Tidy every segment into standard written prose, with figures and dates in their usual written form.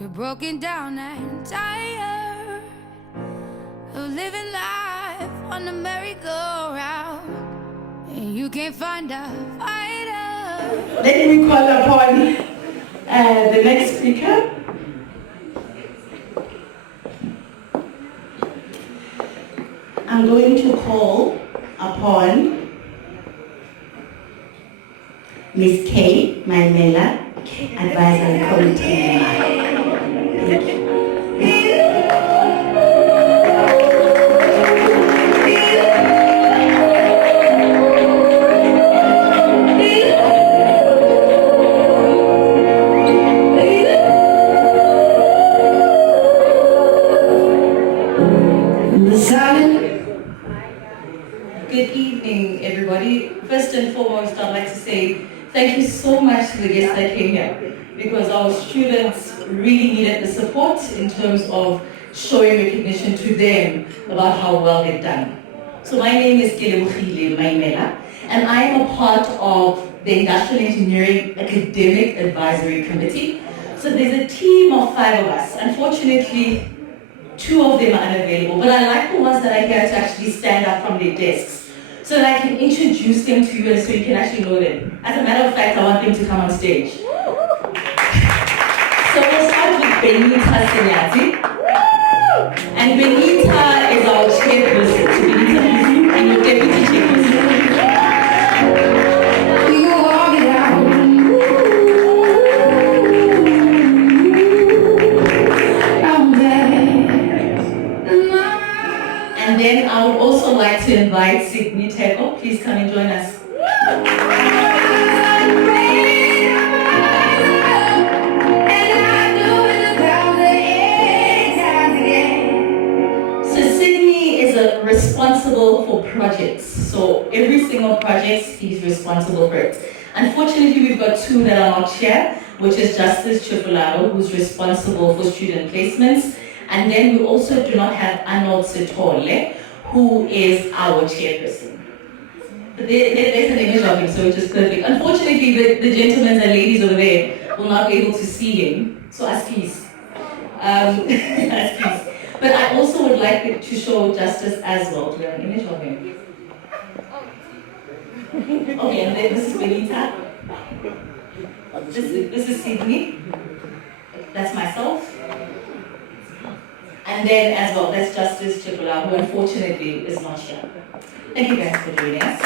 You're broken down and tired of living life on the merry-go-round, and you can't find a fighter. Let me call upon the next speaker. I'm going to call upon Ms. K. Maimela, Advisory Committee member. Thank you. Good evening, everybody. First and foremost, I'd like to say thank you so much to the guests that came here, because our students really needed the support in terms of showing recognition to them about how well they've done. So my name is Maimela, and I am a part of the Industrial Engineering Academic Advisory Committee. So there's a team of 5 of us. Unfortunately, 2 of them are unavailable, but I like the ones that are here to actually stand up from their desks so that I can introduce them to you and so you can actually know them. As a matter of fact, I want them to come on stage. So we'll start with Benita Senyati. And Benita is our chairperson. So Benita, please, and your deputy chairperson. And then I would also like to invite Sydney Teko. Please come and join us. So Sydney is responsible for projects. So every single project, he's responsible for it. Unfortunately, we've got 2 that are not here, which is Justice Chifularo, who's responsible for student placements. And then we also do not have Arnold Sitole, who is our chairperson. There's an image of him, so which is perfect. Unfortunately, the gentlemen and ladies over there will not be able to see him, so ask please. Ask please. But I also would like to show Justice as well. Do you have an image of him? Okay, and then this is Benita. This is Sydney. That's myself. And then as well, that's Justice Gibela, who unfortunately is not here. Thank you guys for joining us.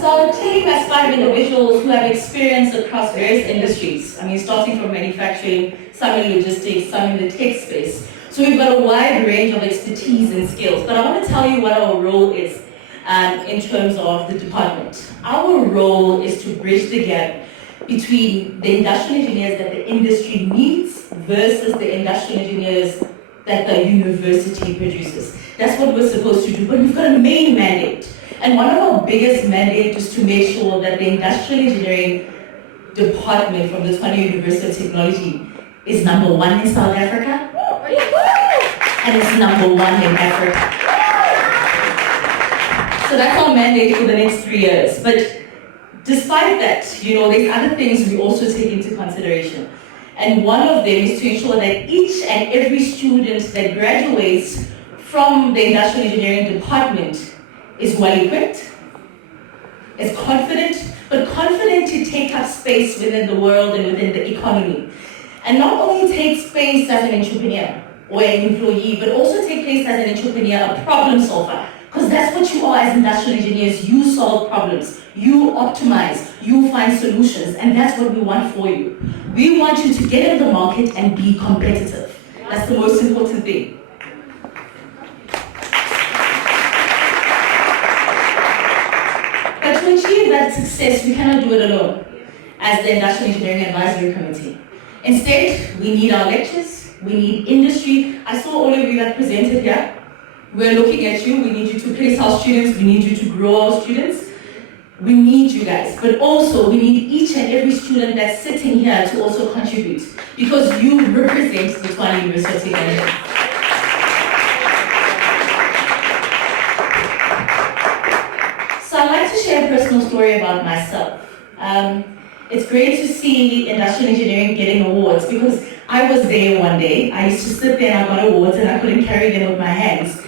So our team has 5 individuals who have experience across various industries. I mean, starting from manufacturing, some in logistics, some in the tech space. So we've got a wide range of expertise and skills. But I want to tell you what our role is. In terms of the department. Our role is to bridge the gap between the industrial engineers that the industry needs versus the industrial engineers that the university produces. That's what we're supposed to do, but we've got a main mandate. And one of our biggest mandates is to make sure that the industrial engineering department from the Tshwane University of Technology is #1 in South Africa, and it's #1 in Africa. So that's our mandate for the next 3 years. But despite that, there's other things we also take into consideration. And one of them is to ensure that each and every student that graduates from the industrial engineering department is well equipped, is confident, but confident to take up space within the world and within the economy. And not only take space as an entrepreneur or an employee, but also take place as an entrepreneur, a problem solver. Because that's what you are as industrial engineers. You solve problems, you optimize, you find solutions, and that's what we want for you. We want you to get in the market and be competitive. That's the most important thing. But to achieve that success, we cannot do it alone as the Industrial Engineering Advisory Committee. Instead, we need our lectures, we need industry. I saw all of you that presented here. We're looking at you. We need you to place our students. We need you to grow our students. We need you guys. But also, we need each and every student that's sitting here to also contribute, because you represent the Tshwane University of Technology. like to share a personal story about myself. It's great to see industrial engineering getting awards because I was there one day. I used to sit there and I got awards and I couldn't carry them with my hands.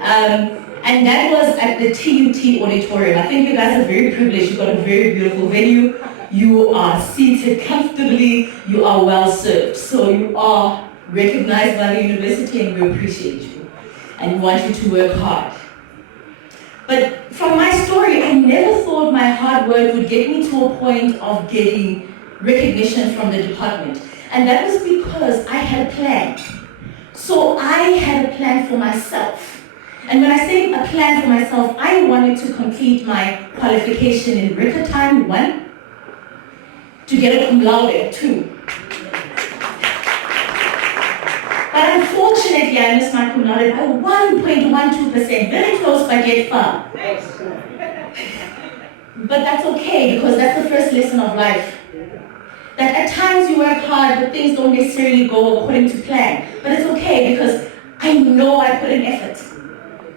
And that was at the TUT auditorium. I think you guys are very privileged. You've got a very beautiful venue. You are seated comfortably. You are well served. So you are recognized by the university and we appreciate you. And we want you to work hard. But from my story, I never thought my hard work would get me to a point of getting recognition from the department. And that was because I had a plan. So I had a plan for myself. And when I say a plan for myself, I wanted to complete my qualification in record time, 1, to get a cum laude, 2. But unfortunately, I missed my cum laude by 1.12%, very close but yet far. But that's okay, because that's the first lesson of life. That at times you work hard, but things don't necessarily go according to plan. But it's okay, because I know I put in effort.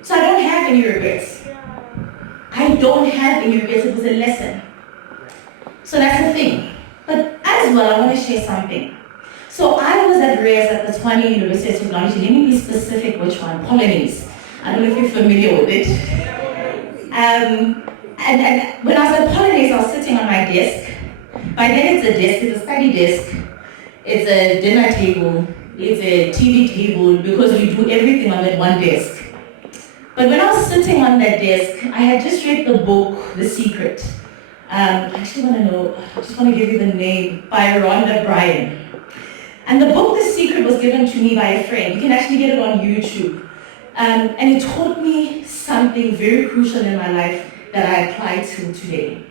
So I don't have any regrets. I don't have any regrets, it was a lesson. So that's the thing. But as well, I want to share something. So I was at RES at the Tshwane University of Technology. Let me be specific which one, Polonese. I don't know if you're familiar with it. And when I was at Polonese, I was sitting on my desk. By then it's a desk, it's a study desk. It's a dinner table, it's a TV table, because we do everything on that one desk. But when I was sitting on that desk, I had just read the book, The Secret. I actually want to know, I just want to give you the name, by Rhonda Bryan. And the book, The Secret, was given to me by a friend. You can actually get it on YouTube. And it taught me something very crucial in my life that I apply to today.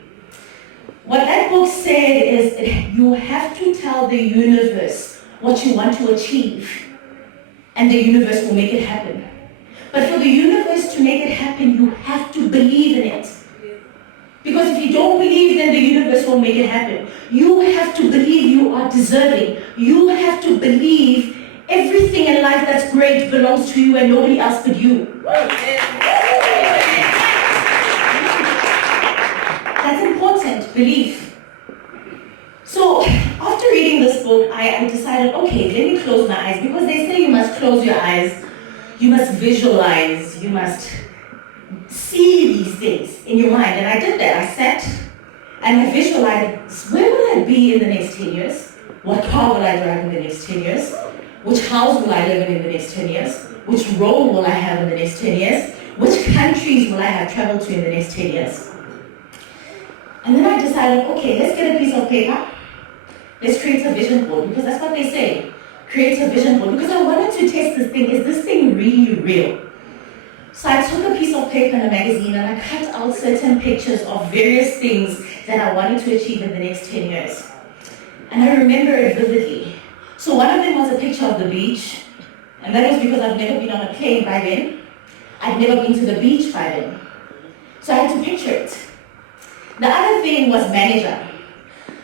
What that book said is you have to tell the universe what you want to achieve, and the universe will make it happen. But for the universe to make it happen, you have to believe in it. Because if you don't believe, then the universe won't make it happen. You have to believe you are deserving. You have to believe everything in life that's great belongs to you and nobody else but you. That's important, belief. So after reading this book, I decided, okay, let me close my eyes, because they say you must close your eyes, you must visualize, you must see these things in your mind. And I did that. I sat and I visualized, where will I be in the next 10 years? What car will I drive in the next 10 years? Which house will I live in the next 10 years? Which role will I have in the next 10 years? Which countries will I have traveled to in the next 10 years? And then I decided, okay, let's get a piece of paper. Let's create a vision board, because that's what they say. Create a vision board, because I wanted to test this thing. Is this thing really real? So I took a piece of paper and a magazine and I cut out certain pictures of various things that I wanted to achieve in the next 10 years. And I remember it vividly. So one of them was a picture of the beach, and that was because I've never been on a plane by then. I'd never been to the beach by then. So I had to picture it. The other thing was manager.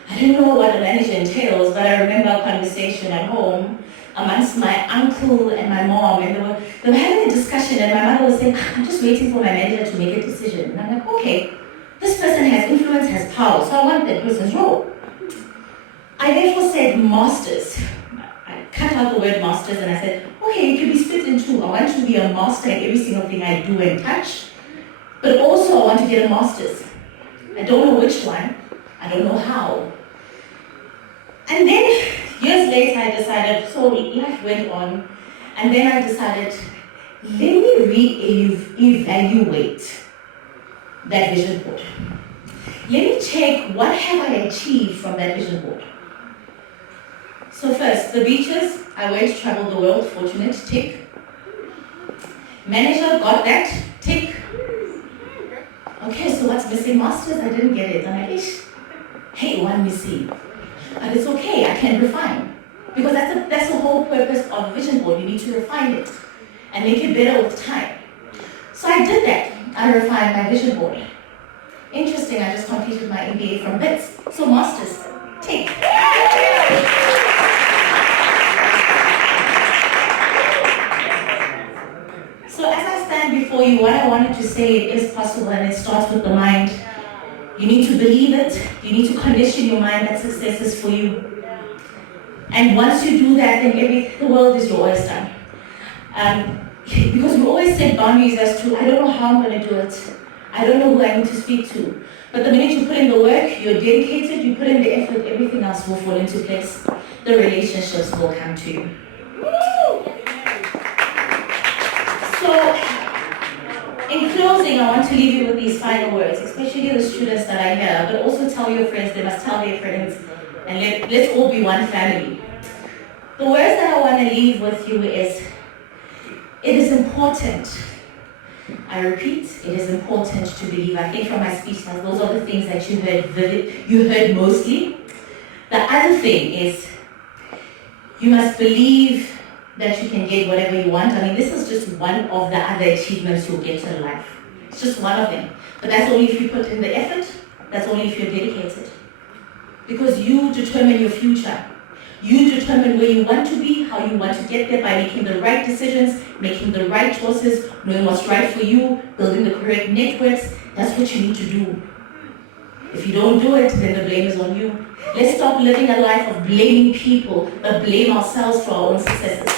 I didn't know what a manager entails, but I remember a conversation at home amongst my uncle and my mom, and they were having a discussion, and my mother was saying, I'm just waiting for my manager to make a decision. And I'm like, okay, this person has influence, has power, so I want that person's role. I therefore said masters. I cut out the word masters and I said, okay, it can be split in two. I want to be a master at every single thing I do and touch, but also I want to get a master's. I don't know which one, I don't know how. And then, years later, I decided, so life went on, and then I decided, let me re-evaluate that vision board. Let me check what have I achieved from that vision board. So first, the beaches, I went to travel the world, fortunate, tick. Manager, got that, tick. Okay, so what's missing? Masters, I didn't get it. I'm like, ish, hey, one missing. But it's okay, I can refine. Because that's the whole purpose of a vision board. You need to refine it and make it better with time. So I did that. I refined my vision board. Interesting, I just completed my MBA from BITS. So masters, take. So as I stand before you, what I wanted to say is possible, and it starts with the mind. You need to believe it. You need to condition your mind that success is for you. And once you do that, then the world is your oyster. Because we always set boundaries as to, I don't know how I'm going to do it. I don't know who I need to speak to. But the minute you put in the work, you're dedicated, you put in the effort, everything else will fall into place. The relationships will come to you. So, in closing, I want to leave you with these final words, especially the students that are here, but also tell your friends, they must tell their friends, and let's all be one family. The words that I want to leave with you is, it is important, I repeat, it is important to believe. I think from my speech, those are the things that you heard mostly. The other thing is, you must believe that you can get whatever you want. I mean, this is just one of the other achievements you'll get in life. It's just one of them. But that's only if you put in the effort, that's only if you're dedicated. Because you determine your future. You determine where you want to be, how you want to get there by making the right decisions, making the right choices, knowing what's right for you, building the correct networks. That's what you need to do. If you don't do it, then the blame is on you. Let's stop living a life of blaming people, but blame ourselves for our own successes.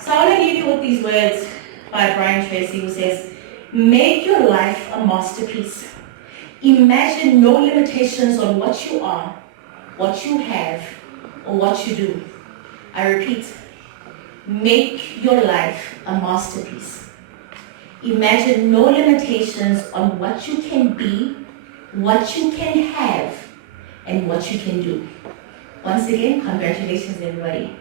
So I want to leave you with these words by Brian Tracy, who says, make your life a masterpiece. Imagine no limitations on what you are, what you have, or what you do. I repeat, make your life a masterpiece. Imagine no limitations on what you can be, what you can have, and what you can do. Once again, congratulations everybody.